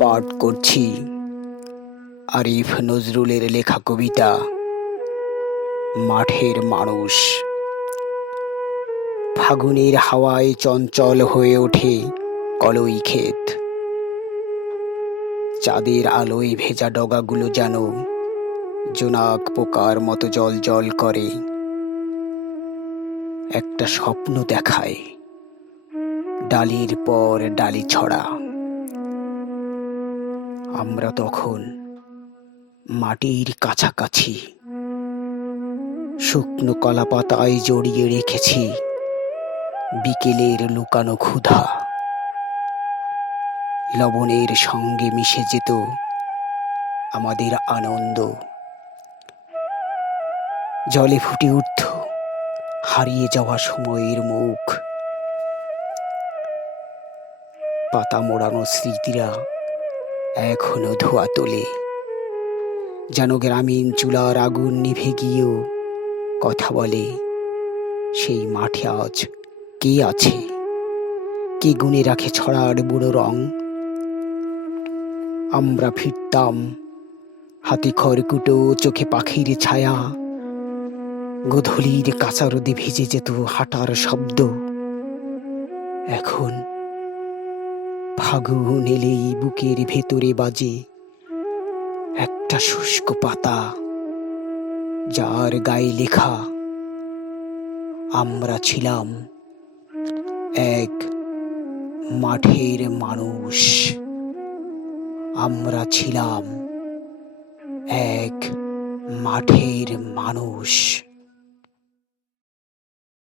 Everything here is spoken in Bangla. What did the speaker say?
পাঠ করছি। আরিফ নজরুলের লেখা কবিতা, মাঠের মানুষ। ফাগুনের হাওয়ায় চঞ্চল হয়ে ওঠে কলই ক্ষেত। চাঁদের আলোয় ভেজা ডগাগুলো যেন জোনাক পোকার মতো জল জল করে। একটা স্বপ্ন দেখায়, ডালির পর ডালি ছড়া। আমরা তখন মাটির কাছাকাছি শুকনো কলা পাতায় জড়িয়ে রেখেছি বিকেলের লুকানো ক্ষুধা। লবণের সঙ্গে মিশে যেত আমাদের আনন্দ। জলে ফুটে উঠত হারিয়ে যাওয়া সময়ের মুখ। পাতা মোড়ানো স্মৃতিরা এখনও ধোয়া তোলে। যেন গ্রামীণ চুলার আগুন নিভে গিয়েও কথা বলে, সেই মাঠে আজ কে আছে? কে গুনে রাখে ছড়ার বুড়ো রং? আমরা ফিরতাম, হাতে খড়কুটো, চোখে পাখির ছায়া, গোধূলির কাঁচা রোদে ভিজে যেত হাঁটার শব্দ, এখন ফাগুন এলেই বুকের ভেতরে বাজে একটা শুষ্ক পাতা, যার গায়ে লেখা, আমরা ছিলাম এক মাঠের মানুষ। আমরা ছিলাম এক মাঠের মানুষ।